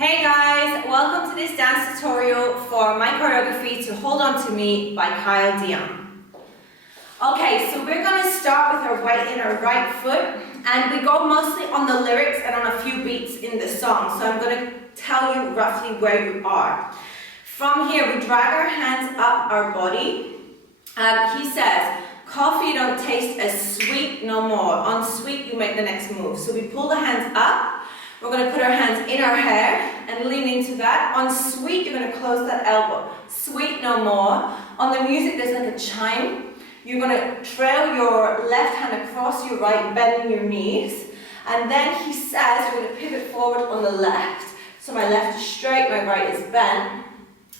Hey guys, welcome to this dance tutorial for my choreography to Hold On To Me by Kyle Dion. Okay, so we're going to start with our weight in our right foot, and we go mostly on the lyrics and on a few beats in the song, so I'm going to tell you roughly where you are. From here, we drag our hands up our body, and he says, coffee don't taste as sweet no more. On sweet, you make the next move. So we pull the hands up. We're going to put our hands in our hair and lean into that. On sweet, you're going to close that elbow. Sweet no more. On the music, there's like a chime. You're going to trail your left hand across your right, bending your knees. And then he says, you're going to pivot forward on the left. So my left is straight, my right is bent.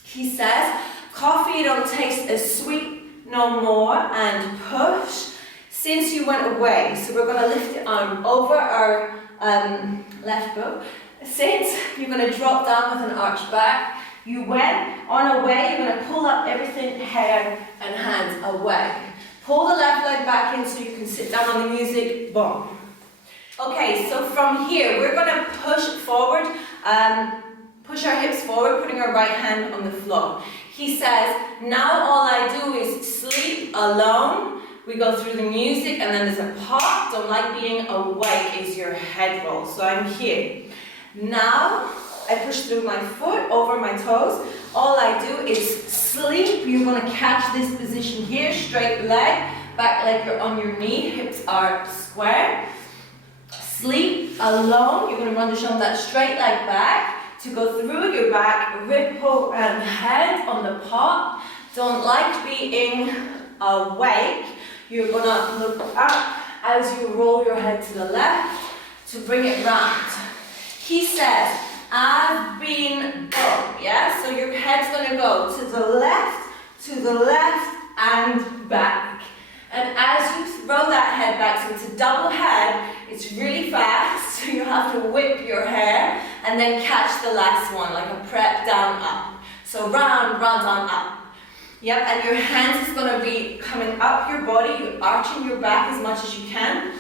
He says, coffee don't taste as sweet no more, and push since you went away. So we're going to lift the arm over our left boot. Since you're going to drop down with an arch back. You went on away, you're going to pull up everything, hair and hands away. Pull the left leg back in so you can sit down on the music. Boom. Okay, so from here we're going to push forward, push our hips forward, putting our right hand on the floor. He says, now all I do is sleep alone. We go through the music and then there's a pop. Don't like being awake is your head roll. So I'm here. Now I push through my foot, over my toes. All I do is sleep. You're going to catch this position here. Straight leg, back leg you're on your knee. Hips are square. Sleep alone. You're going to run the show that straight leg back to go through your back, ripple and head on the pop. Don't like being awake. You're going to look up as you roll your head to the left to bring it round. He says, I've been go. Yeah, so your head's going to go to the left and back. And as you throw that head back, so it's a double head, it's really fast, so you have to whip your hair and then catch the last one, like a prep down, up. So round, round, down, up. Yep, and your hands is going to be coming up your body, you're arching your back as much as you can.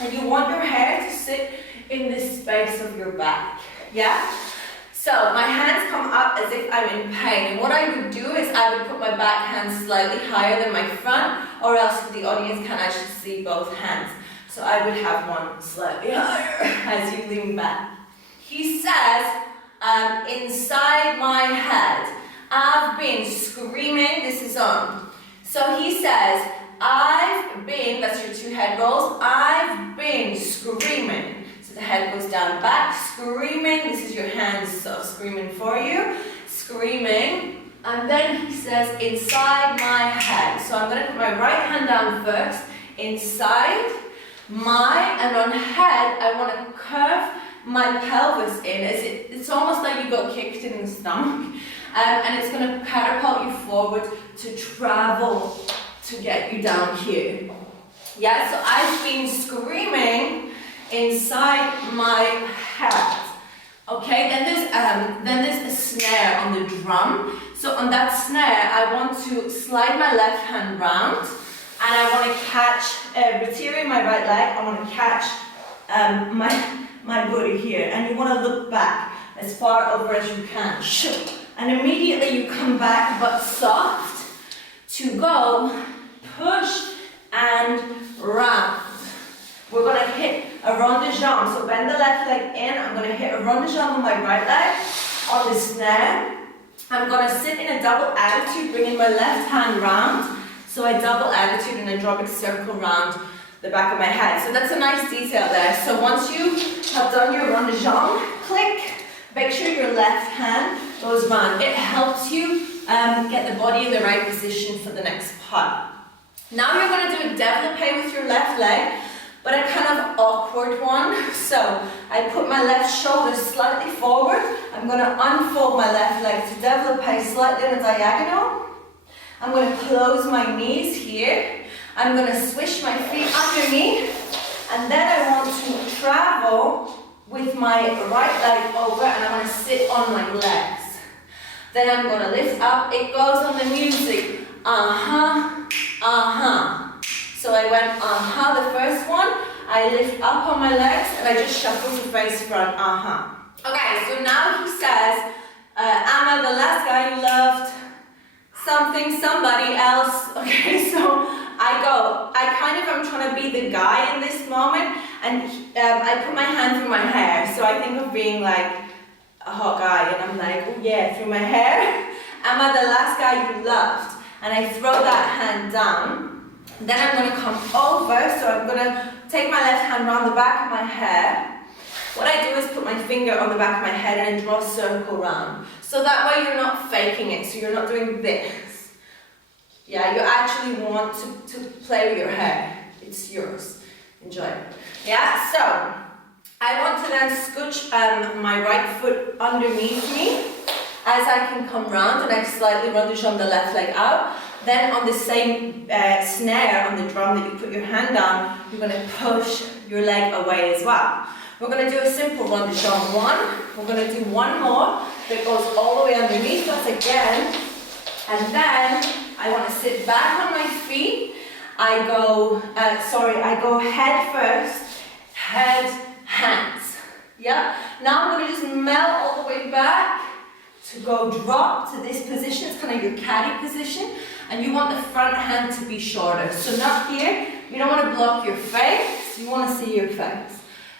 And you want your hair to sit in this space of your back. Yeah? So my hands come up as if I'm in pain. And what I would do is I would put my back hand slightly higher than my front, or else the audience can actually see both hands. So I would have one slightly higher as you lean back. He says, inside my head, I've been screaming, this is on. So he says, I've been, that's your two head rolls, I've been screaming. So the head goes down, back, screaming, this is your hands sort of screaming for you, screaming. And then he says, inside my head. So I'm going to put my right hand down first, inside my, and on head, I want to curve my pelvis in. It's almost like you got kicked in the stomach. And it's going to catapult you forward to travel to get you down here. Yeah, so I've been screaming inside my head. Okay, then there's a snare on the drum. So on that snare, I want to slide my left hand round, and I want to catch, retearing my right leg, I want to catch my booty here. And you want to look back as far over as you can. And immediately you come back, but soft, to go, push, and round. We're going to hit a rond de jambe. So bend the left leg in. I'm going to hit a rond de jambe on my right leg, on the snare. I'm going to sit in a double attitude, bringing my left hand round. So I double attitude and I draw a big circle round the back of my head. So that's a nice detail there. So once you have done your rond de jambe, click. Make sure your left hand goes round. It helps you get the body in the right position for the next part. Now you're going to do a développé with your left leg, but a kind of awkward one. So I put my left shoulder slightly forward. I'm going to unfold my left leg to développé slightly in a diagonal. I'm going to close my knees here. I'm going to swish my feet underneath, and then I want to travel with my right leg over, and I'm going to sit on my legs. Then I'm going to lift up. It goes on the music. So I went the first one. I lift up on my legs and I just shuffle to face front. Okay, so now he says, Amma, the last guy you loved, somebody else. Okay, so I kind of am trying to be the guy in this moment, and I put my hand through my hair, so I think of being like a hot guy, and I'm like, oh yeah, through my hair. Amma, the last guy you loved, and I throw that hand down. Then I'm going to come over, so I'm going to take my left hand around the back of my hair. What I do is put my finger on the back of my head and draw a circle around. So that way you're not faking it, so you're not doing this. Yeah, you actually want to play with your hair. It's yours. Enjoy it. Yeah, so I want to then scooch my right foot underneath me as I can come round, and I slightly run the left leg out. Then on the same snare on the drum that you put your hand down, you're going to push your leg away as well. We're going to do a simple run de jambe one. We're going to do one more that goes all the way underneath us again. And then I want to sit back on my feet. I go head first, head, hands. Yeah? Now I'm going to just melt all the way back to go drop to this position. It's kind of your caddy position. And you want the front hand to be shorter. So not here. You don't want to block your face. You want to see your face.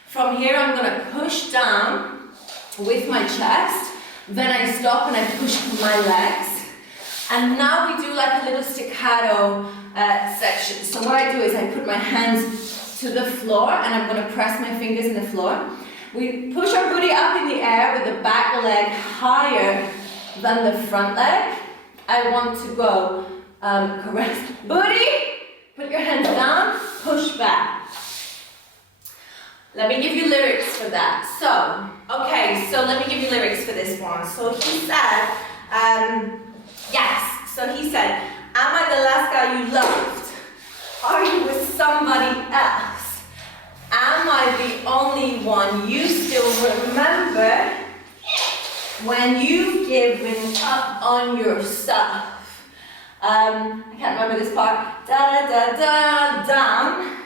From here, I'm going to push down with my chest. Then I stop and I push my legs. And now we do like a little staccato section. So what I do is I put my hands to the floor and I'm going to press my fingers in the floor. We push our booty up in the air with the back leg higher than the front leg. I want to go caress booty, put your hands down, push back. Let me give you lyrics for that. So let me give you lyrics for this one. So he said, he said, am I the last guy you loved? Are you with somebody else? Am I the only one you still remember when you've given up on yourself? I can't remember this part. Da da da da down.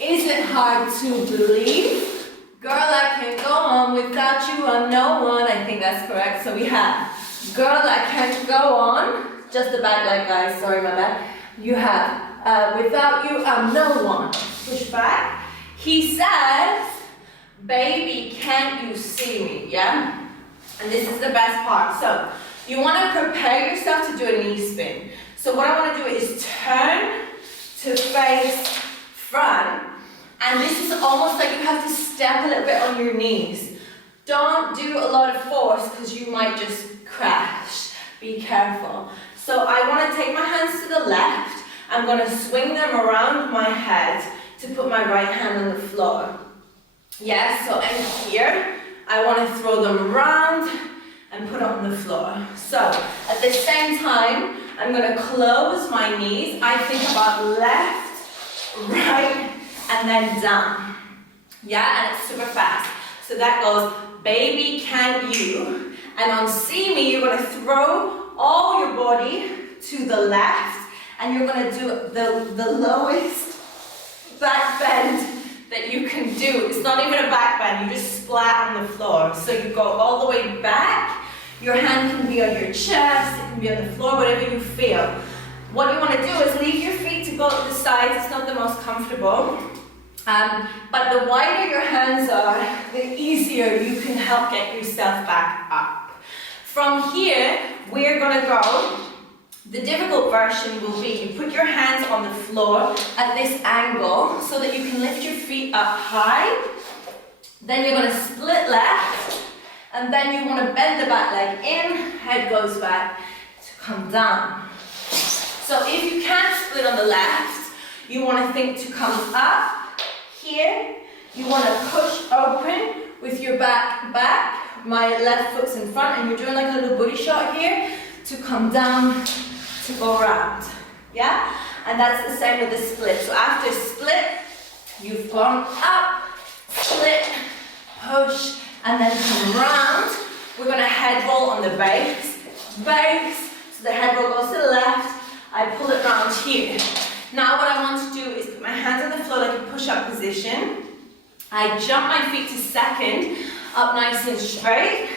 Is it hard to believe? Girl, I can't go on without you, I'm no one. I think that's correct. So we have, girl, I can't go on. Just the back leg, guys. Sorry, my bad. You have, without you, I'm no one. Push back. He says, baby, can't you see me? Yeah? And this is the best part. So you want to prepare yourself to do a knee spin. So what I want to do is turn to face front. And this is almost like you have to step a little bit on your knees. Don't do a lot of force because you might just crash. Be careful. So I want to take my hands to the left. I'm going to swing them around my head to put my right hand on the floor. Yes, so and here, I want to throw them around and put it on the floor. So at the same time, I'm going to close my knees. I think about left, right, and then down. Yeah, and it's super fast. So that goes, baby, can't you? And on see me, you're going to throw all your body to the left, and you're going to do the lowest back bend that you can do. It's not even a back bend, you just splat on the floor. So you go all the way back. Your hand can be on your chest, it can be on the floor, whatever you feel. What you want to do is leave your feet to go to the sides. It's not the most comfortable. But the wider your hands are, the easier you can help get yourself back up. From here, we're going to go, the difficult version will be, you put your hands on the floor at this angle so that you can lift your feet up high. Then you're going to split left, and then you want to bend the back leg in, head goes back to come down. So if you can't split on the left, you want to think to come up. Here, you want to push open with your back. My left foot's in front, and you're doing like a little booty shot here to come down, to go around. Yeah? And that's the same with the split. So after split, you've gone up, split, push, and then come round. We're going to head roll on the base. So the head roll goes to the left. I pull it round here. Now what I want to do is put my hands on the floor like a push-up position. I jump my feet to second. up nice and straight.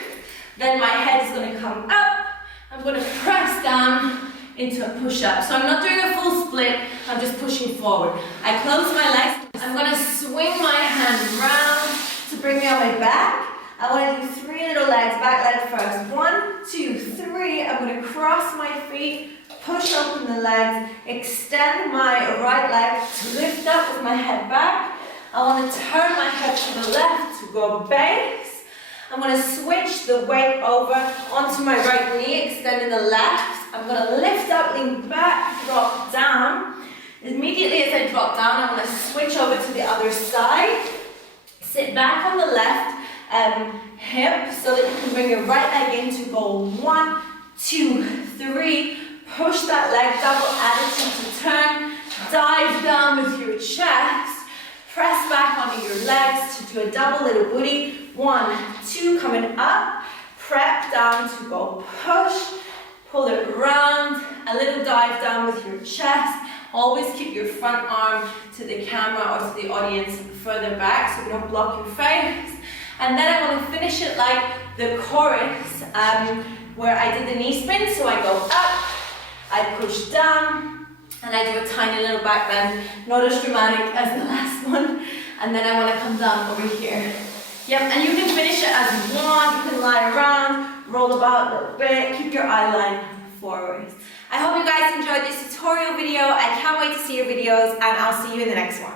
Then my head is going to come up. I'm going to press down into a push-up. So I'm not doing a full split, I'm just pushing forward. I close my legs. I'm going to swing my hand round to bring me on my back. I want to do 3 little legs, back leg first. 1, 2, 3. I'm going to cross my feet, push open the legs, extend my right leg to lift up with my head back. I want to turn my head to the left to go base. I'm going to switch the weight over onto my right knee, extending the left. I'm going to lift up, lean back, drop down. Immediately as I drop down, I'm going to switch over to the other side. Sit back on the left hip so that you can bring your right leg in to go 1, 2, 3. Push that leg, double attitude to turn. Dive down with your chest. Press back onto your legs to do a double little booty. 1, 2, coming up. Prep down to go push. Pull it around. A little dive down with your chest. Always keep your front arm to the camera or to the audience further back so you don't block your face. And then I want to finish it like the chorus where I did the knee spin. So I go up, I push down, and I do a tiny little back bend, not as dramatic as the last one. And then I want to come down over here. Yep, and you can finish it as you want. You can lie around, roll about a little bit, keep your eye line forward. I hope you guys enjoyed this tutorial video. I can't wait to see your videos, and I'll see you in the next one.